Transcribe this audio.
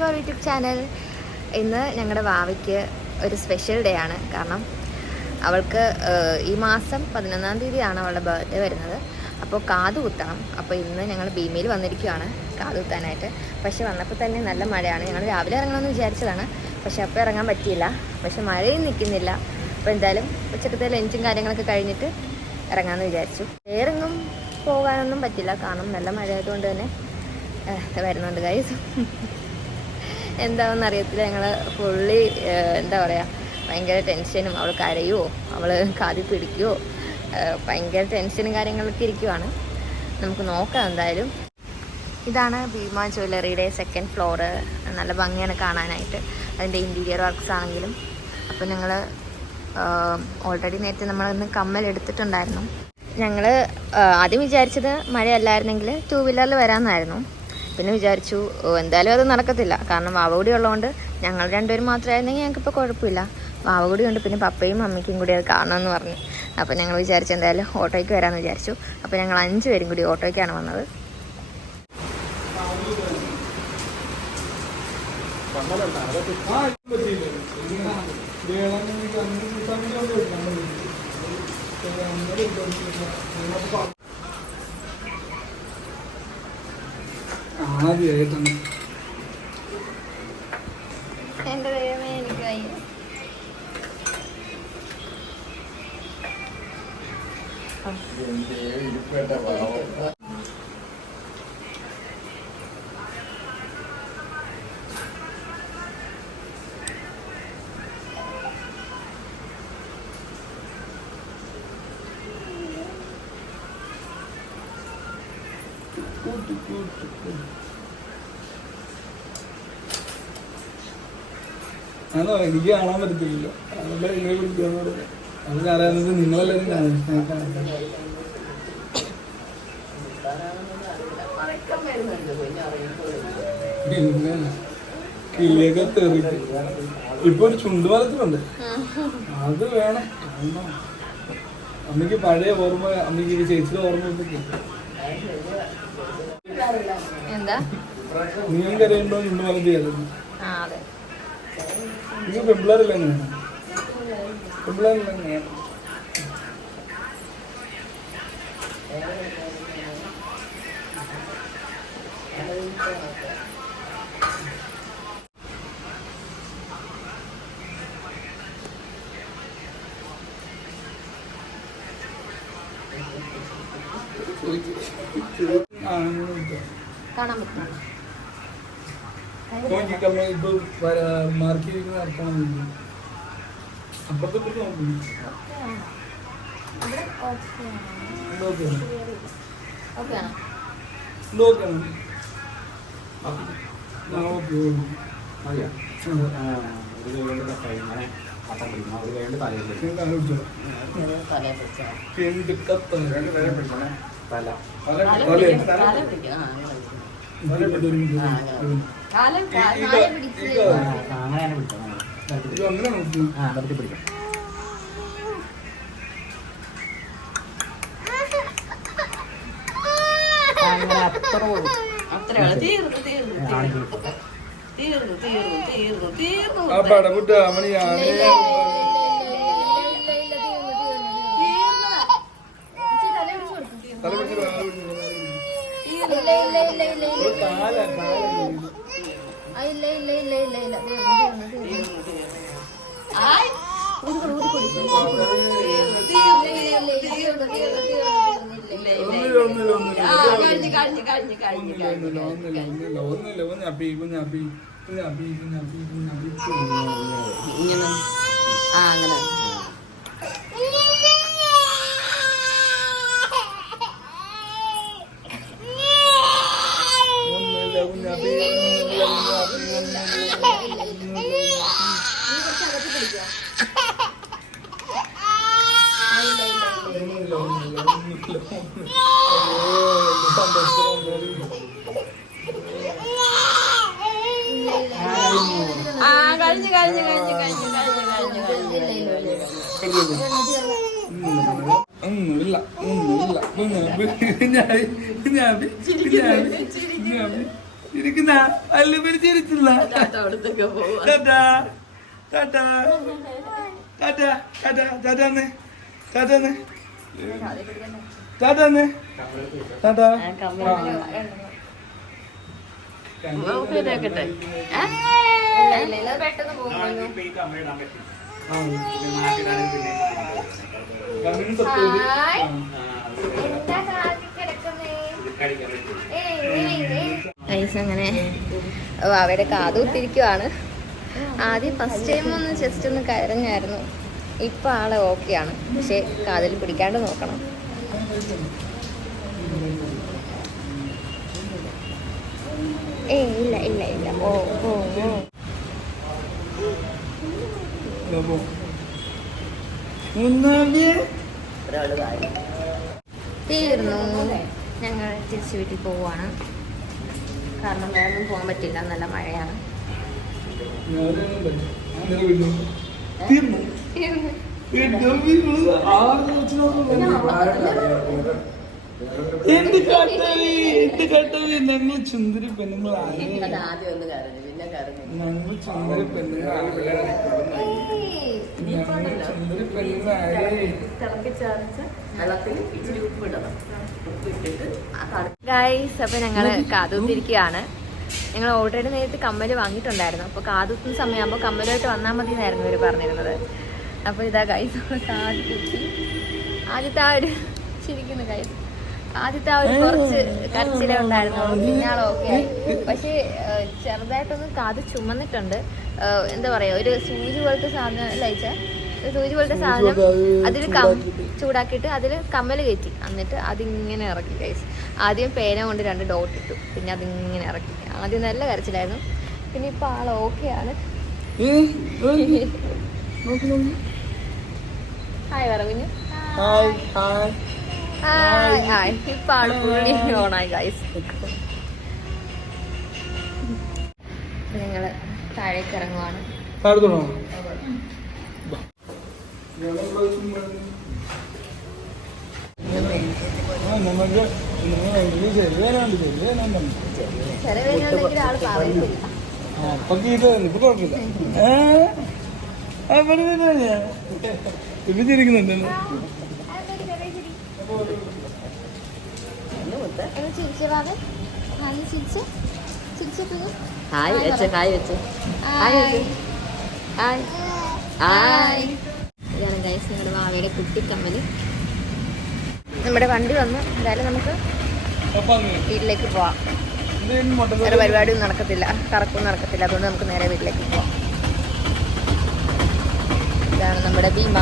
To our YouTube channel. ഇന്ന് ഞങ്ങളുടെ വാവയ്ക്ക് ഒരു സ്പെഷ്യൽ ഡേ ആണ്. കാരണം അവൾക്ക് ഈ മാസം 11-ാം തീയതിയാണ് അവളുടെ ബർത്ത്ഡേ വരുന്നത്. അപ്പോൾ കാത് കുത്തണം. അപ്പോൾ ഇന്ന് ഞങ്ങൾ ഭീമയിൽ വന്നിരിക്കുകയാണ് കാത് കുത്താനായിട്ട്. പക്ഷേ വന്നപ്പോൾ തന്നെ നല്ല മഴയാണ്. ഞങ്ങൾ രാവിലെ ഇറങ്ങണമെന്ന് വിചാരിച്ചതാണ്, പക്ഷേ അപ്പോൾ ഇറങ്ങാൻ പറ്റിയില്ല. പക്ഷേ മഴയും നിൽക്കുന്നില്ല. അപ്പോൾ എന്തായാലും ഉച്ചക്കത്തെ ലഞ്ചും കാര്യങ്ങളൊക്കെ കഴിഞ്ഞിട്ട് ഇറങ്ങാമെന്ന് വിചാരിച്ചു. വേറെങ്ങും പോകാനൊന്നും പറ്റില്ല, കാരണം നല്ല മഴയായതുകൊണ്ട് തന്നെ വരുന്നുണ്ട് ഗൈസ്. എന്താണെന്ന് അറിയത്തില്ല. ഞങ്ങൾ ഫുള്ളി എന്താ പറയുക, ഭയങ്കര ടെൻഷനും. അവൾ കരയുമോ, അവൾ കാതി പിടിക്കുമോ, ഭയങ്കര ടെൻഷനും കാര്യങ്ങളൊക്കെ ഇരിക്കുവാണ്. നമുക്ക് നോക്കാം എന്തായാലും. ഇതാണ് ഭീമ ജ്വല്ലറിയുടെ 2nd ഫ്ലോറ്. നല്ല ഭംഗിയാണ് കാണാനായിട്ട്, അതിൻ്റെ ഇൻറ്റീരിയർ വർക്ക്സ് ആണെങ്കിലും. അപ്പോൾ ഞങ്ങൾ ഓൾറെഡി നേരത്തെ നമ്മളൊന്ന് കമ്മൽ എടുത്തിട്ടുണ്ടായിരുന്നു. ഞങ്ങൾ ആദ്യം വിചാരിച്ചത് മഴയല്ലായിരുന്നെങ്കിൽ 2 വീലറിൽ വരാമെന്നായിരുന്നു. പിന്നെ വിചാരിച്ചു എന്തായാലും അത് നടക്കത്തില്ല, കാരണം വാവ കൂടി ഉള്ളതുകൊണ്ട്. ഞങ്ങൾ രണ്ടുപേരും മാത്രമായിരുന്നെങ്കിൽ ഞങ്ങൾക്കിപ്പോൾ കുഴപ്പമില്ല. വാവ കൂടി ഉണ്ട്, പിന്നെ പപ്പയും അമ്മയ്ക്കും കൂടി അത് കാണണമെന്ന് പറഞ്ഞു. അപ്പോൾ ഞങ്ങൾ വിചാരിച്ചു എന്തായാലും ഓട്ടോയ്ക്ക് വരാമെന്ന് വിചാരിച്ചു. അപ്പോൾ ഞങ്ങൾ 5 പേരും കൂടി ഓട്ടോയ്ക്കാണ് വന്നത്. ആദ്യമായിട്ടാണ് എൻ്റെ ദൈവമേ, എനിക്ക് വയ്യ. ആണോ? എനിക്ക് കാണാൻ പറ്റത്തില്ലല്ലോ, അതല്ല എങ്ങനെ പിടിക്കാന്ന് പറഞ്ഞത്. അത് ഞാനാണെന്ന് നിങ്ങളെല്ലാവരും കാണും. പിന്നെ കിളിയൊക്കെ തെറിച്ച് ഇപ്പൊ ഒരു ചുണ്ടുമലത്തിലുണ്ട്, അത് വേണം. അമ്മയ്ക്ക് പഴയ ഓർമ്മ, അമ്മയ്ക്ക് ചേച്ചിയുടെ ഓർമ്മ എന്താ നീയും കരയുണ്ടോ? ചുണ്ടുമലം ചെയ്യാതെ നീ പെമ്പിളാറില്ല, എങ്ങനെയാണ് പെമ്പിളാറില്ല എങ്ങനെയാണ്? കാണാൻ പറ്റും. ഇപ്പൊ മാർക്ക് ചെയ്ത് നടക്കണം. അപ്പുറത്തെ നോക്കുന്നു. ഇരിക്കുന്ന അല്ല പിടിച്ചിരിച്ചില്ല. ടാറ്റാ ടാറ്റാ ടാറ്റാ ടാറ്റാ ടാറ്റാന്ന് ടാറ്റാന്ന് ടാറ്റാന്ന് ടാറ്റാ. പെട്ടെന്ന് പോകുന്നു. അങ്ങനെ അവയുടെ കാതുകുത്തിരിക്കുവാണ്. ആദ്യം ഫസ്റ്റ് ടൈം ഒന്ന് ജസ്റ്റ് ഒന്ന് കരഞ്ഞായിരുന്നു. ഇപ്പൊ ആളെ ഓക്കെയാണ്. പക്ഷെ കാതിൽ പിടിക്കാണ്ട് നോക്കണം. ഇല്ല ഇല്ല ഇല്ല. ഓ ഓ ഓ തീർന്നു. ഞങ്ങൾ തിരിച്ചു വീട്ടിൽ പോവാണ്. കാരണം വേറൊന്നും പോകാൻ പറ്റില്ല, നല്ല മഴയാണ്. എന്ത് കേട്ടവി ഞങ്ങൾ ചുന്ദരി പെണ്ണുങ്ങളായി. ഞങ്ങൾ ചുന്ദരി പെണ്ണുങ്ങളായി. ചുന്ദരി പെണ്ണുങ്ങളായി. ഗൈസ്, അപ്പൊ ഞങ്ങള് കാതുകുത്തിരിക്കുകയാണ്. ഞങ്ങൾ ഓൾറെഡി നേരിട്ട് കമ്മല് വാങ്ങിയിട്ടുണ്ടായിരുന്നു. അപ്പൊ കാതുകുത്തുന്ന സമയമാകുമ്പോൾ കമ്മലുമായിട്ട് വന്നാൽ മതി എന്നായിരുന്നു ഇവർ പറഞ്ഞിരുന്നത്. അപ്പൊ ഇതാ ഗൈസ്, കാത് കുത്തി. ആദ്യത്തെ ആ ഒരു ചിരിക്കുന്നു ഗൈസ്. ആദ്യത്തെ ആ ഒരു കുറച്ച് കരച്ചിലേ ഉണ്ടായിരുന്നുള്ളൂ. പിന്നെ ആൾ ഓക്കെ ആയി. പക്ഷെ ചെറുതായിട്ടൊന്ന് കാത് ചുമന്നിട്ടുണ്ട്. എന്താ പറയാ, ഒരു സൂചി പോലത്തെ സാധനം ലയിച്ച സൂചി പോലത്തെ സാധനം അതിൽ ചൂടാക്കിയിട്ട് അതിൽ കമ്മല് കയറ്റി. എന്നിട്ട് അതിങ്ങനെ ഇറക്കി ഗൈസ്. ആദ്യം പേന കൊണ്ട് 2 ഡോട്ട് ഇട്ടു. പിന്നെ അതിങ്ങനെ ഇറക്കി. ആദ്യം നല്ല കരച്ചിലായിരുന്നു. പിന്നെ ഇപ്പൊ ആൾ ഓക്കെയാണ്. ഹായ് പറ കുഞ്ഞു. Hi hi. ഇപ്പൊ ആള് ഫുള്ളി ഓണായി ഗൈസ്. ഞങ്ങള് താഴേക്ക് ഇറങ്ങുവാണ്. ആള് പറയുന്നില്ല. ഇപ്പൊ ചിരിക്കുന്നുണ്ട്. ഹായ് വെച്ച് ഹായ് വെച്ച് ഹായ് വെച്ച് ഹായ് ഹായ്. ഇതാണ് ഗൈസ് ഞങ്ങളുടെ വാവയുടെ കുട്ടിക്കമ്മല്. നമ്മുടെ വണ്ടി വന്നു. എന്തായാലും നമുക്ക് വീട്ടിലേക്ക് പോവാം. വേറെ പരിപാടിയൊന്നും നടക്കത്തില്ല, കറക്കൊന്നും നടക്കത്തില്ല. അതുകൊണ്ട് നമുക്ക് നേരെ വീട്ടിലേക്ക് പോവാം. ഇതാണ് നമ്മുടെ ഭീമ.